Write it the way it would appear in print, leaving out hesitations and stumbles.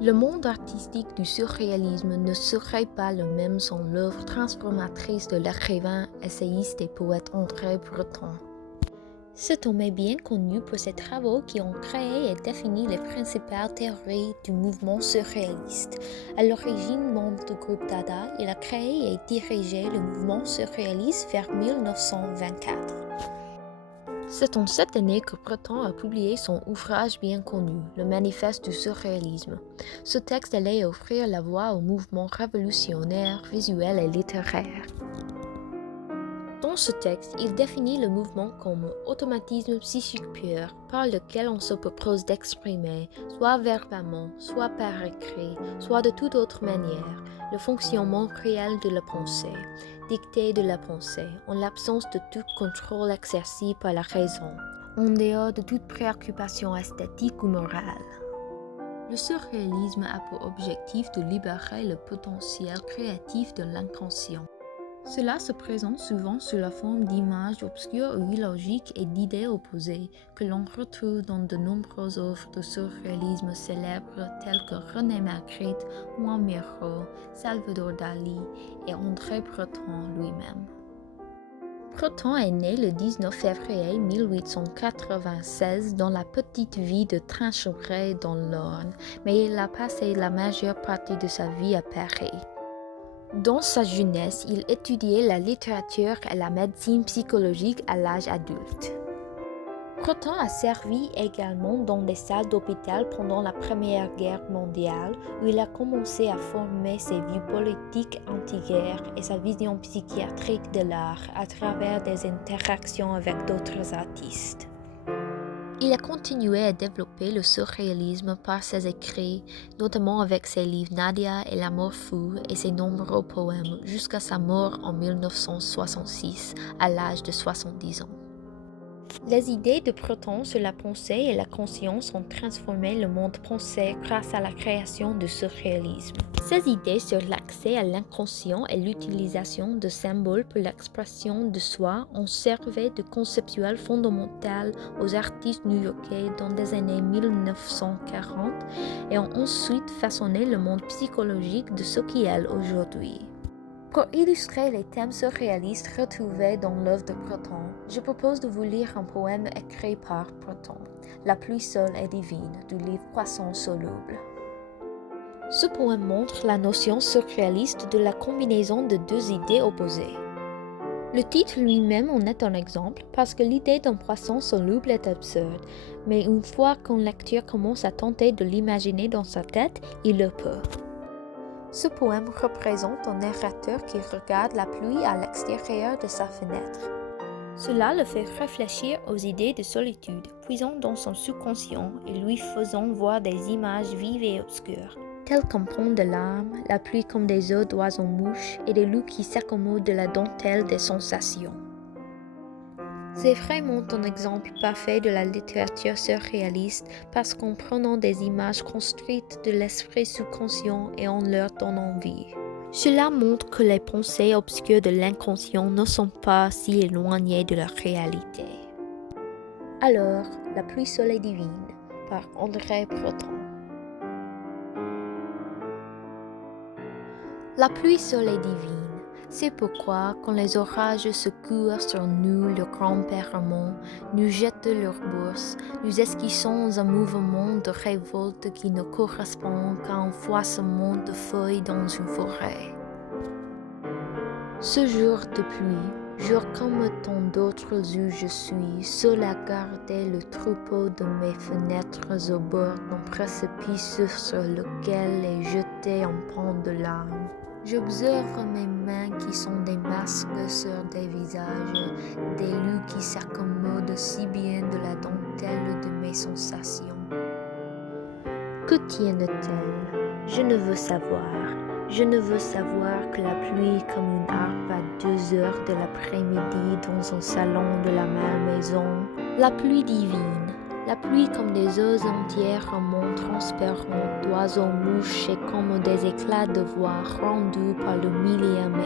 Le monde artistique du surréalisme ne serait pas le même sans l'œuvre transformatrice de l'écrivain, essayiste et poète André Breton. Cet homme est bien connu pour ses travaux qui ont créé et défini les principales théories du mouvement surréaliste. À l'origine membre du groupe Dada, il a créé et dirigé le mouvement surréaliste vers 1924. C'est en cette année que Breton a publié son ouvrage bien connu, le Manifeste du surréalisme. Ce texte allait offrir la voie au mouvement révolutionnaire, visuel et littéraire. Dans ce texte, il définit le mouvement comme automatisme psychique pur par lequel on se propose d'exprimer, soit verbalement, soit par écrit, soit de toute autre manière, le fonctionnement réel de la pensée, dictée de la pensée, en l'absence de tout contrôle exercé par la raison, en dehors de toute préoccupation esthétique ou morale. Le surréalisme a pour objectif de libérer le potentiel créatif de l'inconscient. Cela se présente souvent sous la forme d'images obscures ou illogiques et d'idées opposées que l'on retrouve dans de nombreuses œuvres de surréalisme célèbres telles que René Magritte, Juan Miró, Salvador Dalí et André Breton lui-même. Breton est né le 19 février 1896 dans la petite ville de Trincheraie dans l'Orne, mais il a passé la majeure partie de sa vie à Paris. Dans sa jeunesse, il étudiait la littérature et la médecine psychologique à l'âge adulte. Breton a servi également dans des salles d'hôpital pendant la Première Guerre mondiale, où il a commencé à former ses vues politiques anti-guerre et sa vision psychiatrique de l'art à travers des interactions avec d'autres artistes. Il a continué à développer le surréalisme par ses écrits, notamment avec ses livres Nadia et l'amour fou et ses nombreux poèmes jusqu'à sa mort en 1966 à l'âge de 70 ans. Les idées de Breton sur la pensée et la conscience ont transformé le monde pensé grâce à la création du surréalisme. Ces idées sur l'accès à l'inconscient et l'utilisation de symboles pour l'expression de soi ont servi de conceptuel fondamental aux artistes new-yorkais dans les années 1940 et ont ensuite façonné le monde psychologique de ce qui est aujourd'hui. Pour illustrer les thèmes surréalistes retrouvés dans l'œuvre de Breton, je propose de vous lire un poème écrit par Breton, La pluie seule et divine, du livre Poisson soluble. Ce poème montre la notion surréaliste de la combinaison de deux idées opposées. Le titre lui-même en est un exemple parce que l'idée d'un poisson soluble est absurde, mais une fois qu'un lecteur commence à tenter de l'imaginer dans sa tête, il le peut. Ce poème représente un narrateur qui regarde la pluie à l'extérieur de sa fenêtre. Cela le fait réfléchir aux idées de solitude, puisant dans son subconscient et lui faisant voir des images vives et obscures, telles qu'un pont de larmes, la pluie comme des œufs d'oiseaux-mouches et des loups qui s'accommodent de la dentelle des sensations. C'est vraiment un exemple parfait de la littérature surréaliste parce qu'en prenant des images construites de l'esprit subconscient et en leur donnant vie. Cela montre que les pensées obscures de l'inconscient ne sont pas si éloignées de la réalité. Alors, La pluie seule et divine par André Breton. La pluie seule est divine. C'est pourquoi, quand les orages secouent sur nous leur grand paiement, nous jettent leurs bourses, nous esquissons un mouvement de révolte qui ne correspond qu'à un froissement de feuilles dans une forêt. Ce jour de pluie, jour comme tant d'autres où je suis, seul à garder le troupeau de mes fenêtres au bord d'un précipice sur lequel est jeté un pan de larmes. J'observe mes mains qui sont des masques sur des visages, des loups qui s'accommodent si bien de la dentelle de mes sensations. Que tiennent-elles? Je ne veux savoir. Je ne veux savoir que la pluie comme une harpe à 2 heures de l'après-midi dans un salon de la malmaison. La pluie divine. La pluie comme des œufs entiers romans transparents d'oiseaux mouches et comme des éclats de voix rendus par le millième